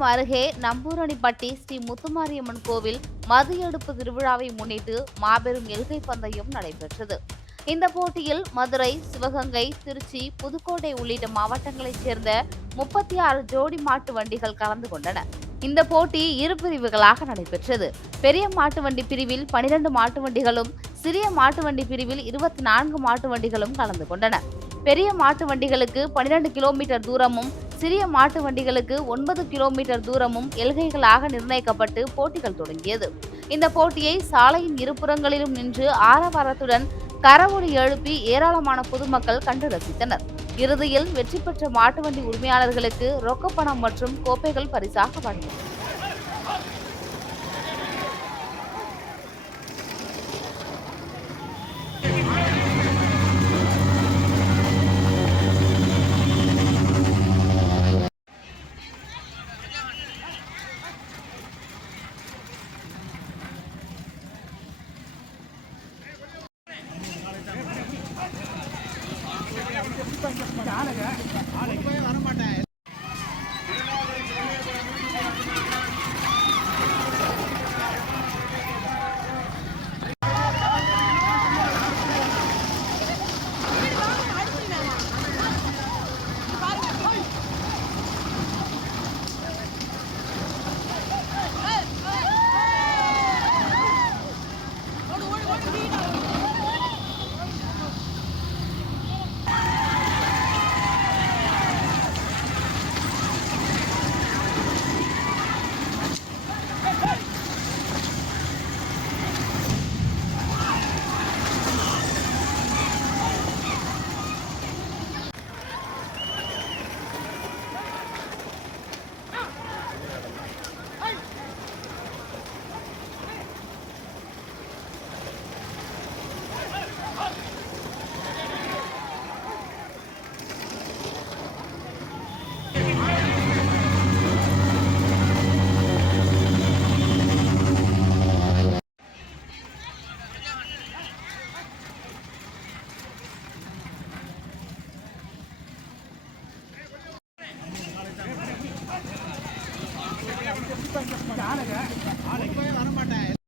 சேலம் அருகே நம்பூரணிப்பட்டி ஸ்ரீ முத்துமாரியம்மன் கோவில் மது எடுப்பு திருவிழாவை முன்னிட்டு மாபெரும் எல்கை பந்தயம் நடைபெற்றது. இந்த போட்டியில் மதுரை, சிவகங்கை, திருச்சி, புதுக்கோட்டை உள்ளிட்ட மாவட்டங்களைச் சேர்ந்த 36 ஜோடி மாட்டு வண்டிகள் கலந்து கொண்டன. இந்த போட்டி இரு பிரிவுகளாக நடைபெற்றது. பெரிய மாட்டு வண்டி பிரிவில் 12 மாட்டு வண்டிகளும், சிறிய மாட்டு வண்டி பிரிவில் 24 மாட்டு வண்டிகளும் கலந்து கொண்டன. பெரிய மாட்டு வண்டிகளுக்கு 12 கிலோமீட்டர் தூரமும், சிறிய மாட்டு வண்டிகளுக்கு 9 கிலோமீட்டர் தூரமும் எல்கைகளாக நிர்ணயிக்கப்பட்டு போட்டிகள் தொடங்கியது. இந்த போட்டியை சாலையின் இருபுறங்களிலும் நின்று ஆரவாரத்துடன் கரவொலி எழுப்பி ஏராளமான பொதுமக்கள் கண்டு ரசித்தனர். இறுதியில் வெற்றி பெற்ற மாட்டு வண்டி உரிமையாளர்களுக்கு ரொக்கப்பணம் மற்றும் கோப்பைகள் பரிசாக வழங்கினர். வரமாட்டேன். வரமாட்டேன்.